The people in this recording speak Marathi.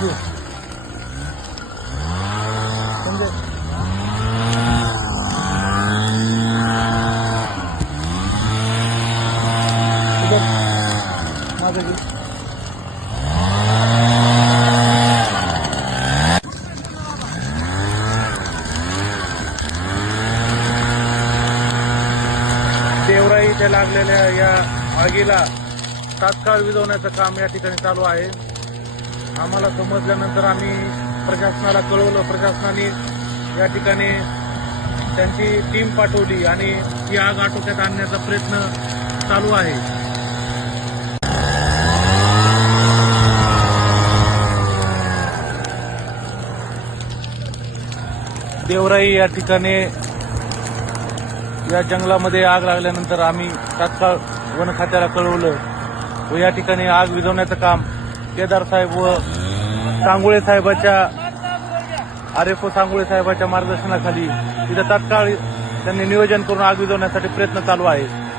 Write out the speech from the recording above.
घेऊ देवराई इथे लागलेल्या या आगीला तात्काळ विजवण्याचं काम या ठिकाणी चालू आहे. आम्हाला समजल्यानंतर आम्ही प्रशासनाला कळवलं. प्रशासनाने या ठिकाणी त्यांची टीम पाठवली आणि ही आग आटोक्यात आणण्याचा प्रयत्न चालू आहे. देवराई या ठिकाणी या जंगलामध्ये आग लागल्यानंतर आम्ही तात्काळ वन खात्याला कळवलं व या ठिकाणी आग विझवण्याचं काम केदार साहेब व सांगोळे साहेबाच्या आरेफो सांगोळे साहेबाच्या मार्गदर्शनाखाली तिथं तात्काळ त्यांनी नियोजन करून आग विजवण्यासाठी प्रयत्न चालू आहे